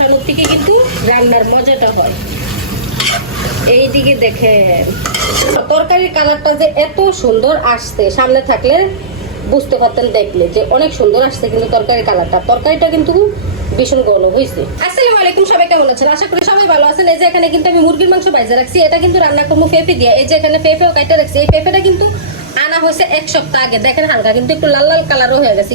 কষানোর থেকে কিন্তু রান্নার মজাটা হয়। এইদিকে দেখেন, তরকারির কালারটা যে এত সুন্দর আসছে, সামনে থাকলে বুঝতে পারতেন দেখলে যে অনেক সুন্দর আসছে কিন্তু তরকারির কালারটা। তরকারিটা কিন্তু ভীষণ গল হয়েছে। আসসালামু আলাইকুম, সবাই কেমন আছেন? আশা করি সবাই ভালো আছেন। এই যে এখানে কিন্তু আমি মুরগির মাংস বাইজে রাখছি, এটা কিন্তু রান্না করব পেঁপে দিয়ে। এই যে এখানে পেঁপেও কাইটা রাখছি। এই পেঁপেটা কিন্তু হয়েছে এক সপ্তাহ আগে। দেখেন হালকা, কিন্তু একটু লাল লাল কালারও হয়ে গেছে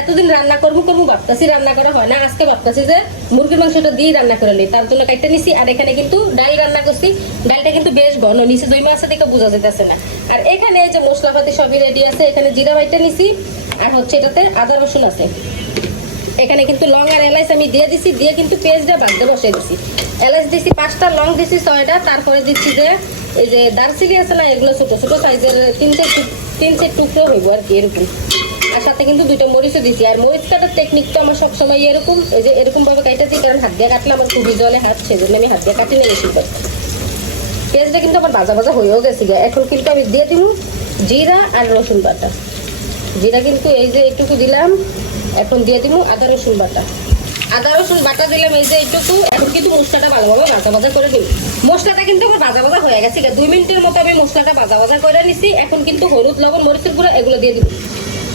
এতদিন রান্না করব করব ভাবতেছি, রান্না করা হয় না। আজকে ভাবতেছি যে মুরগির মাংসটা দিয়ে রান্না করে নিই, তার জন্য কাইটা নিছি, আর এখানে কিন্তু ডাল রান্না করছি। ডালটা কিন্তু বেশ ঘন, নিচে দুই মাসে থেকে বোঝা যেতেছে না। আর এখানে যে মশলাপাতি সবই রেডি আছে, এখানে জিরা বাইটা নিছি, আর হচ্ছে এটাতে আদা রসুন আছে। এখানে কিন্তু লং আর এলাচ আমি দিয়ে দিছি, দিয়ে কিন্তু পেঁয়াজটা বাঁধতে বসে দিছি। এলাচ দিছি পাঁচটা, লং দিছি ছয়টা, তারপরে দিচ্ছি যে এই যে দারচিনি আছে না, এগুলো ছোট ছোট সাইজের তিন চার তিন টুকরো হইব আর কি এরকম। আর সাথে কিন্তু দুইটা মরিচও দিছি। আর মরিচ কাটার টেকনিকটা আমার সবসময় এরকম, এই যে এরকম ভাবে কাটাচ্ছি কারণ হাত দিয়ে কাটলে আমার খুবই জলে হাত, সেজন্য আমি হাত দিয়ে কাটি নিয়ে করে পেঁয়াজটা কিন্তু আমার ভাজা ভাজা হয়েও গেছে। এখন কিন্তু আমি দিয়ে দিব জিরা আর রসুন বাটা। জিরা কিন্তু এই যে এইটুকু দিলাম, এখন দিয়ে দিব আদা রসুন বাটা। আদা রসুন বাটা দিলাম এই যে এইটুকু এখন কিন্তু মশলাটা ভালোভাবে ভাজা ভাজা করে দিই মশলাটা কিন্তু আমার ভাজা ভাজা হয়ে গেছে দুই মিনিটের মতো আমি মশলাটা ভাজা ভাজা করে নিছি, এখন কিন্তু হলুদ, লবণ, মরিচের গুঁড়ো এগুলো দিয়ে দিব।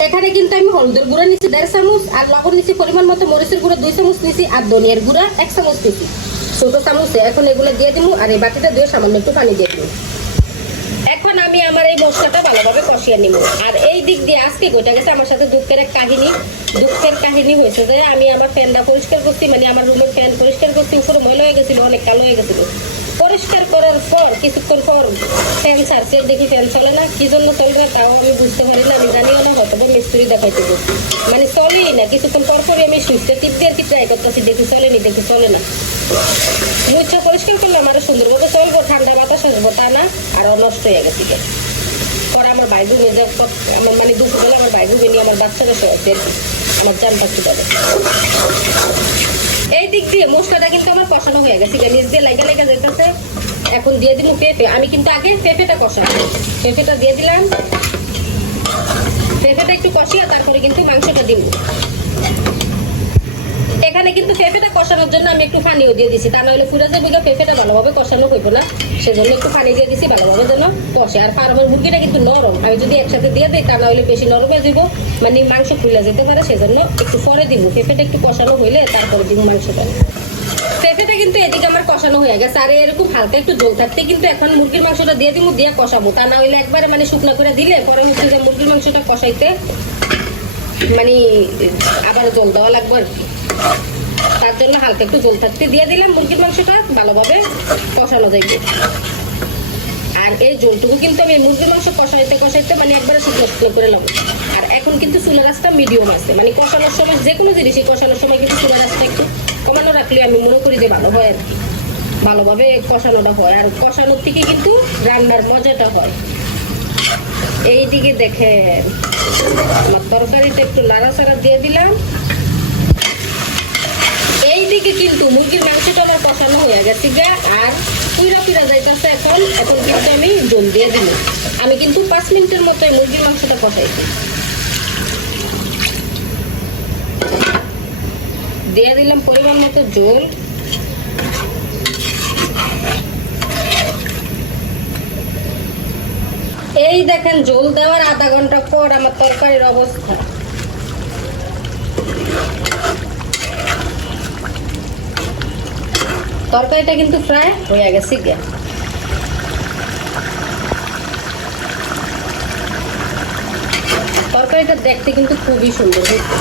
এখানে কিন্তু আমি হলুদের গুঁড়ো নিচ্ছি দেড় চামচ, আর লবণ নিচ্ছি পরিমাণ মতো মরিচের গুঁড়ো দুই চামচ নিচ্ছি আর ধনিয়ার গুঁড়া এক চামচ নিচ্ছি ছোট চামচে এখন এগুলো দিয়ে দিব, আর এই বাটিটা দিয়ে সামান্য একটু পানি দিয়ে দিব। আমি আমার এই মশলাটা ভালোভাবে কষিয়ে নিব। আর এই দিক দিয়ে আজকে গোটা গেছে আমার সাথে দুঃখের এক কাহিনী। দুঃখের কাহিনী হয়েছে যে আমি আমার ফ্যানটা পরিষ্কার করছি মানে আমার রুমের ফ্যান পরিষ্কার করছি, উপরে ময়লা হয়ে গেছিল, অনেক কালো হয়ে গেছিল। পরিষ্কার করার পর, কিছুক্ষণ পর ফ্যান ছাড়ছে, দেখি ফ্যান চলে না, কি জন্য চলে না, তাও আমি বুঝতে পারি না, আমি জানিও না, হয়তো বা মিস্ত্রি দেখাইতে। মানে চলেই না, কিছুক্ষণ পর পরই আমি সুইচটা টিপ দিয়ে কি ট্রাই করতেছি, দেখি চলেনি, দেখি চলে না মুচ্ছা পরিষ্কার করলাম, আরও সুন্দর মতো চলবো, ঠান্ডা বাতাস আসব, তা না, আর নষ্ট হয়ে গেছে। পরে আমার ভাই যে আমার মানে দুপুরবেলা আমার ভাই বোন নিয়ে আমার বাচ্চাটা শোয়াচ্ছে আমার জান পাখি যাবে এই দিক দিয়ে মশলাটা কিন্তু আমার কষানো হয়ে গেছে। নিজ দিয়ে লাগা লেগে যেতেছে, এখন দিয়ে দিব পেঁপে। আমি কিন্তু আগে পেঁপেটা কষাবো। পেঁপেটা দিয়ে দিলাম। পেঁপেটা একটু কষিয়ে তারপরে কিন্তু মাংসটা দিব এখানে কিন্তু পেঁপেটা কষানোর জন্য আমি একটু পানিও দিয়ে দিছি। তা নাহলে যাবে গিয়ে পেঁপেটা ভালোভাবে কষানো হইব না। সেজন্য একটু পানি দিয়ে দিছি, ভালোভাবে যেন কষে। আর ফার্মের মুরগিটা কিন্তু নরম। আমি যদি একসাথে দিয়ে দিই, তা নাহলে বেশি নরমে দিব মানে মাংস ফুলে যেতে পারে, সেজন্য একটু পরে দিব। পেঁপেটা একটু কষানো হইলে তারপরে দিব মাংসটা। পেঁপেটা কিন্তু এদিকে আমার কষানো হয়ে গেছে। আর এরকম হালকা একটু জল থাকতে কিন্তু এখন মুরগির মাংসটা দিয়ে দিব, দিয়ে কষাবো। তা না হইলে একবারে মানে শুকনো করে দিলে পরে হচ্ছে যে মুরগির মাংসটা কষাইতে মানে আবার জল দেওয়া লাগবে আর কি। তার জন্য হালকা একটু জল থাকতে দিয়ে দিলাম মুরগির মাংসটা, ভালোভাবে কষানো যাইবে। আর এই জলটুকু কিন্তু আমি মুরগির মাংস কষাইতে কষাইতে মানে একবারে শুকনো করে নেব। আর এখন কিন্তু চুলা রাস্তা মিডিয়াম আছে। মানে কষানোর সময়, যে কোনো জিনিসই কষানোর সময় কিন্তু চুলা রাস্তা একটু কমানো রাখলে আমি মনে করি যে ভালো হয় আর কি। ভালোভাবে কষানোটা হয়। আর কষানোর থেকে কিন্তু রান্নার মজাটা হয়। এইদিকে দেখেন। আমার তরকারিটা একটু নাড়াচাড়া দিয়ে দিলাম। এইদিকে কিন্তু মুরগির মাংসটা আমার কষানো হয়ে গেছে আর পুইরা পুইরা যাইতেছে এখন। এখন কিন্তু আমি জল দিয়ে দিল আমি কিন্তু পাঁচ মিনিটের মতো মুরগির মাংসটা কষাইছি দিয়ে দিলাম পরিমাণ মতো জল। এই দেখেন, জল দেওয়ার আধা ঘণ্টা পর আমার তরকারির অবস্থা। তরকারিটা কিন্তু প্রায় হয়ে গেছে গে তরকারিটা দেখতে কিন্তু খুবই সুন্দর হয়েছে।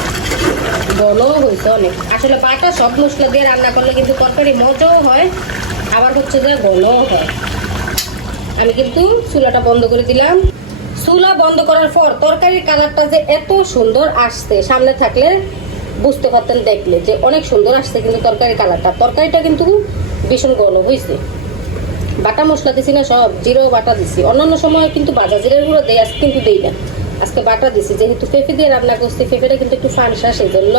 হয়েছে অনেক। আসলে বাটা সব মশলা দিয়ে রান্না করলে কিন্তু তরকারি মজাও হয়, আবার হচ্ছে যে গলও হয়। আমি কিন্তু চুলাটা বন্ধ করে দিলাম। চুলা বন্ধ করার পর তরকারির কালারটা যে এত সুন্দর আসছে, সামনে থাকলে বুঝতে পারতেন দেখলে যে অনেক সুন্দর আসছে কিন্তু তরকারির কালারটা। তরকারিটা কিন্তু ভীষণ গল হয়েছে বাটা মশলা দিছি না সব, জিরো বাটা দিছি। অন্যান্য সময় কিন্তু বাজা জিরের গুঁড়ো দেই, আজকে কিন্তু দেই না। আজকে বাটা দিছি, যেহেতু পেঁপে দিয়ে রান্না করছি, পেঁপেটা কিন্তু একটু ফানসা সেই জন্য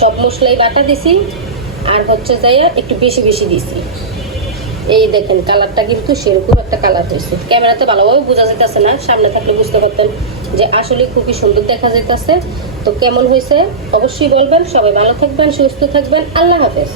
সব মশলাই বাটা দিছি, আর হচ্ছে যাই একটু বেশি বেশি দিছি। এই দেখেন কালারটা কিন্তু সেরকম একটা কালার হয়েছে ক্যামেরাতে ভালোভাবে বোঝা যেতেছে না, সামনে থাকলে বুঝতে পারতেন যে আসলে খুবই সুন্দর দেখা যেতেছে তো কেমন হয়েছে অবশ্যই বলবেন। সবাই ভালো থাকবেন, সুস্থ থাকবেন। আল্লাহ হাফেজ।